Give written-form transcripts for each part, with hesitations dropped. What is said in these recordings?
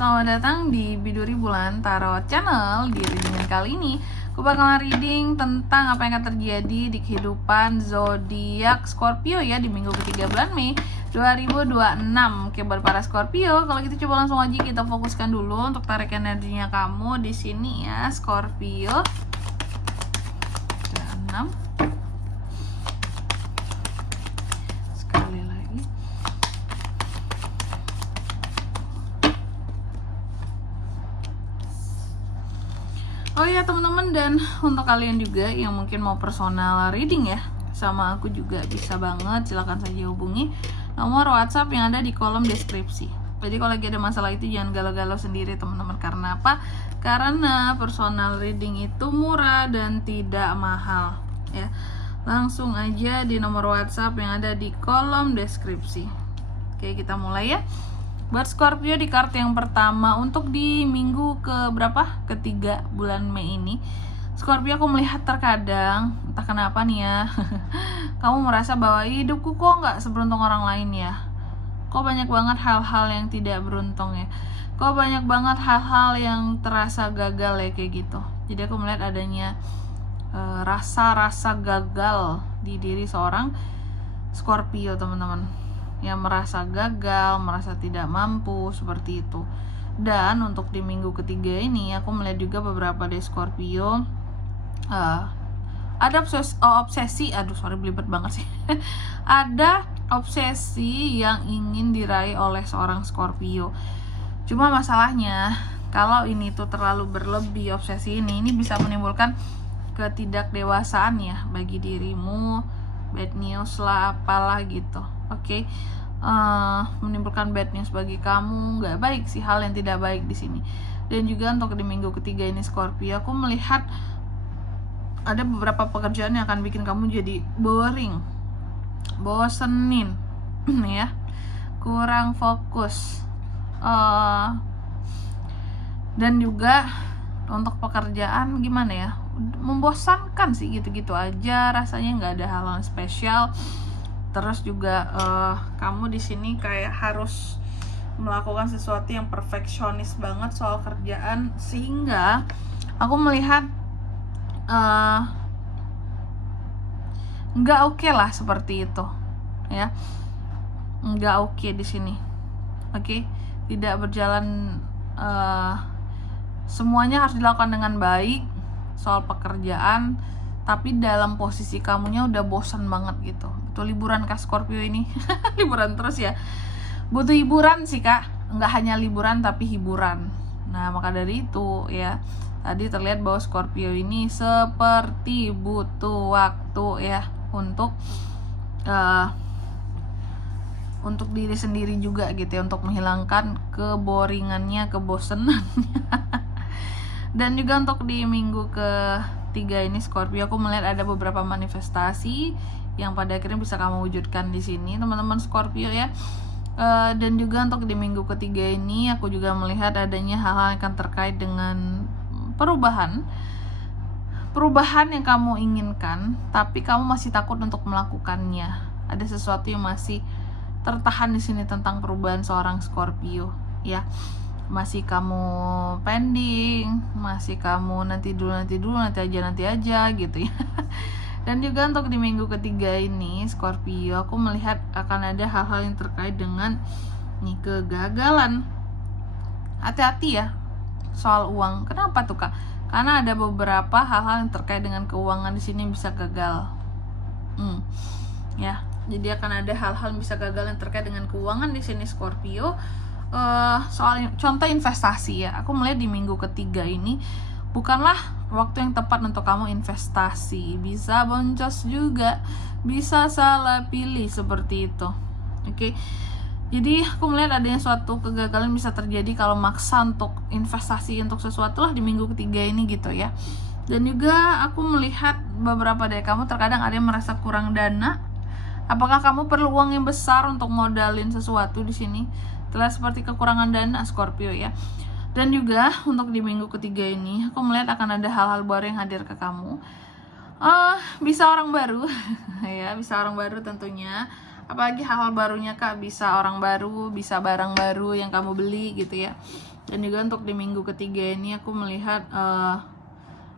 Selamat datang di Biduri Bulan Tarot Channel. Di reading kali ini aku bakalan reading tentang apa yang akan terjadi di kehidupan zodiak Scorpio ya di minggu ketiga bulan Mei 2026. Oke, buat para Scorpio, kalau gitu coba langsung aja kita fokuskan dulu untuk tarik energinya kamu di sini ya, Scorpio. 6. Sekali lagi. Oh iya teman-teman, dan untuk kalian juga yang mungkin mau personal reading ya sama aku juga bisa banget, silahkan saja hubungi nomor WhatsApp yang ada di kolom deskripsi. Jadi kalau lagi ada masalah itu jangan galau-galau sendiri teman-teman. Karena apa? Karena personal reading itu murah dan tidak mahal ya. Langsung aja di nomor WhatsApp yang ada di kolom deskripsi. Oke, kita mulai ya. Buat Scorpio di kartu yang pertama untuk di minggu ke berapa? Ketiga bulan Mei ini. Scorpio, aku melihat terkadang entah kenapa nih ya kamu merasa bahwa hidupku kok nggak seberuntung orang lain ya. Kok banyak banget hal-hal yang tidak beruntung ya. Kok banyak banget hal-hal yang terasa gagal ya kayak gitu. Jadi aku melihat adanya rasa-rasa gagal di diri seorang Scorpio teman-teman, yang merasa gagal, merasa tidak mampu seperti itu. Dan untuk di minggu ketiga ini aku melihat juga beberapa dari Scorpio ada obsesi, belibet banget sih ada obsesi yang ingin diraih oleh seorang Scorpio. Cuma masalahnya kalau ini tuh terlalu berlebih, obsesi ini bisa menimbulkan ketidakdewasaan ya bagi dirimu, bad news lah apalah gitu. Oke. Menimbulkan bad news bagi kamu, nggak baik sih, hal yang tidak baik di sini. Dan juga untuk di minggu ketiga ini Scorpio, aku melihat ada beberapa pekerjaan yang akan bikin kamu jadi boring, bosenin ya, kurang fokus. Dan juga untuk pekerjaan gimana ya, membosankan sih, gitu-gitu aja rasanya, nggak ada hal yang spesial. Terus juga kamu di sini kayak harus melakukan sesuatu yang perfeksionis banget soal kerjaan, sehingga aku melihat nggak oke lah seperti itu ya, nggak oke di sini. Oke, tidak berjalan, semuanya harus dilakukan dengan baik soal pekerjaan, tapi dalam posisi kamunya udah bosan banget gitu. Betul, liburan kah Scorpio ini? Liburan terus ya, butuh hiburan sih kak, nggak hanya liburan tapi hiburan. Nah maka dari itu ya, tadi terlihat bahwa Scorpio ini seperti butuh waktu ya untuk diri sendiri juga gitu ya, untuk menghilangkan keboringannya, kebosenannya. Dan juga untuk di minggu ketiga ini Scorpio, aku melihat ada beberapa manifestasi yang pada akhirnya bisa kamu wujudkan di sini teman-teman Scorpio ya. Dan juga untuk di minggu ketiga ini aku juga melihat adanya hal-hal yang akan terkait dengan perubahan yang kamu inginkan, tapi kamu masih takut untuk melakukannya. Ada sesuatu yang masih tertahan di sini tentang perubahan seorang Scorpio ya. Masih kamu pending, masih kamu nanti aja gitu ya. Dan juga untuk di minggu ketiga ini Scorpio, aku melihat akan ada hal-hal yang terkait dengan nih kegagalan. Hati-hati ya soal uang. Kenapa tuh kak? Karena ada beberapa hal-hal yang terkait dengan keuangan di sini bisa gagal. Ya, jadi akan ada hal-hal yang bisa gagal yang terkait dengan keuangan di sini Scorpio. Soal contoh investasi ya, aku melihat di minggu ketiga ini bukanlah waktu yang tepat untuk kamu investasi. Bisa boncos juga, bisa salah pilih seperti itu. Oke. Jadi aku melihat adanya suatu kegagalan bisa terjadi kalau maksa untuk investasi untuk sesuatu lah di minggu ketiga ini gitu ya. Dan juga aku melihat beberapa dari kamu terkadang ada yang merasa kurang dana. Apakah kamu perlu uang yang besar untuk modalin sesuatu di sini? Terlihat seperti kekurangan dana Scorpio ya. Dan juga untuk di minggu ketiga ini aku melihat akan ada hal-hal baru yang hadir ke kamu. Bisa orang baru ya, bisa orang baru tentunya. Apalagi hal-hal barunya kak, bisa orang baru, bisa barang baru yang kamu beli gitu ya. Dan juga untuk di minggu ketiga ini aku melihat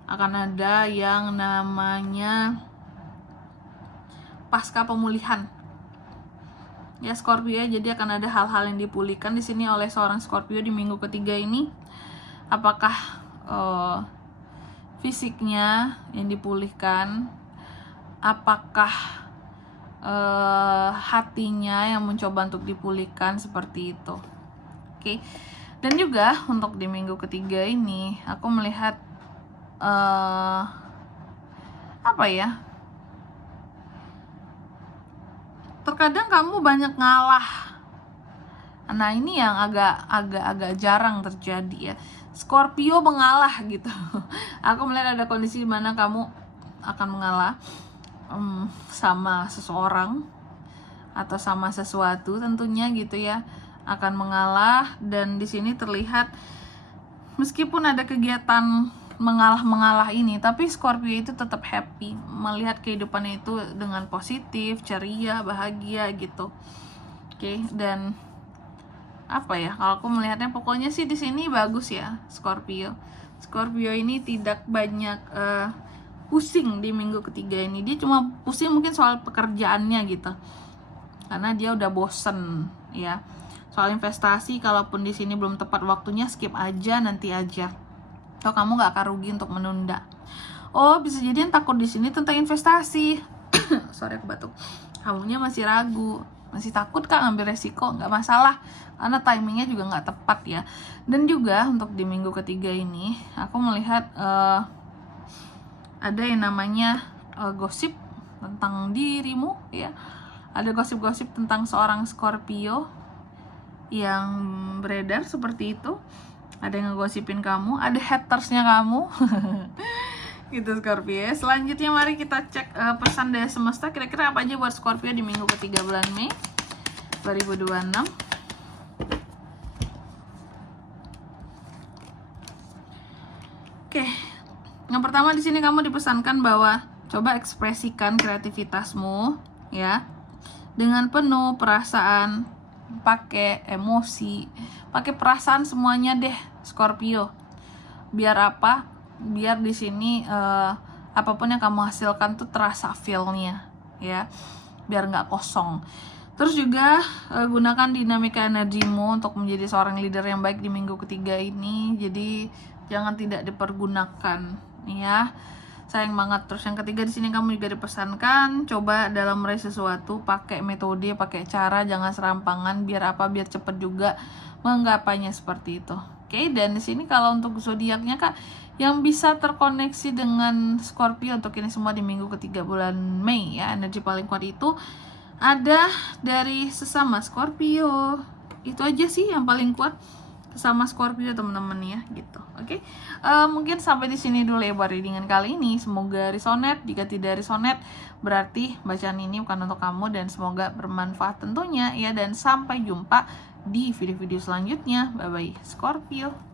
akan ada yang namanya pasca pemulihan ya Scorpio ya. Jadi akan ada hal-hal yang dipulihkan di sini oleh seorang Scorpio di minggu ketiga ini. Apakah fisiknya yang dipulihkan, apakah hatinya yang mencoba untuk dipulihkan, seperti itu. Oke. Dan juga untuk di minggu ketiga ini aku melihat apa ya, terkadang kamu banyak ngalah. Nah ini yang agak jarang terjadi ya, Scorpio mengalah gitu. Aku melihat ada kondisi di mana kamu akan mengalah sama seseorang atau sama sesuatu tentunya gitu ya, akan mengalah. Dan di sini terlihat meskipun ada kegiatan mengalah ini, tapi Scorpio itu tetap happy, melihat kehidupannya itu dengan positif, ceria, bahagia gitu. Oke, dan apa ya, kalau aku melihatnya pokoknya sih di sini bagus ya Scorpio. Scorpio ini tidak banyak pusing di minggu ketiga ini. Dia cuma pusing mungkin soal pekerjaannya gitu, karena dia udah bosen ya. Soal investasi, kalaupun di sini belum tepat waktunya, skip aja, nanti aja. Atau kamu nggak akan rugi untuk menunda. Oh, bisa jadi yang takut di sini tentang investasi. Sorry, aku batuk. Kamunya masih ragu, masih takut Kak ngambil resiko. Nggak masalah, karena timingnya juga nggak tepat ya. Dan juga untuk di minggu ketiga ini, aku melihat ada yang namanya gosip tentang dirimu ya. Ada gosip-gosip tentang seorang Scorpio yang beredar seperti itu. Ada yang ngegosipin kamu, ada hatersnya kamu. Gitu Scorpio. Selanjutnya mari kita cek pesan dari semesta, kira-kira apa aja buat Scorpio di minggu ketiga bulan Mei 2026. Oke. Yang pertama di sini kamu dipesankan bahwa coba ekspresikan kreativitasmu ya, dengan penuh perasaan, pakai emosi, pakai perasaan semuanya deh Scorpio. Biar apa? Biar di sini apapun yang kamu hasilkan tuh terasa feel-nya ya, biar nggak kosong. Terus juga gunakan dinamika energimu untuk menjadi seorang leader yang baik di minggu ketiga ini. Jadi jangan tidak dipergunakan ya, sayang banget. Terus yang ketiga di sini kamu juga dipesankan coba dalam meraih sesuatu pakai metode, pakai cara, jangan serampangan. Biar apa? Biar cepet juga menggapainya, seperti itu. Oke, dan di sini kalau untuk zodiaknya Kak, yang bisa terkoneksi dengan Scorpio untuk ini semua di minggu ketiga bulan Mei ya, energi paling kuat itu ada dari sesama Scorpio. Itu aja sih yang paling kuat, sesama Scorpio teman-teman ya gitu. Oke. Mungkin sampai di sini dulu ya buat readingan kali ini. Semoga resonate. Jika tidak resonate, berarti bacaan ini bukan untuk kamu, dan semoga bermanfaat tentunya ya. Dan sampai jumpa di video-video selanjutnya. Bye bye Scorpio.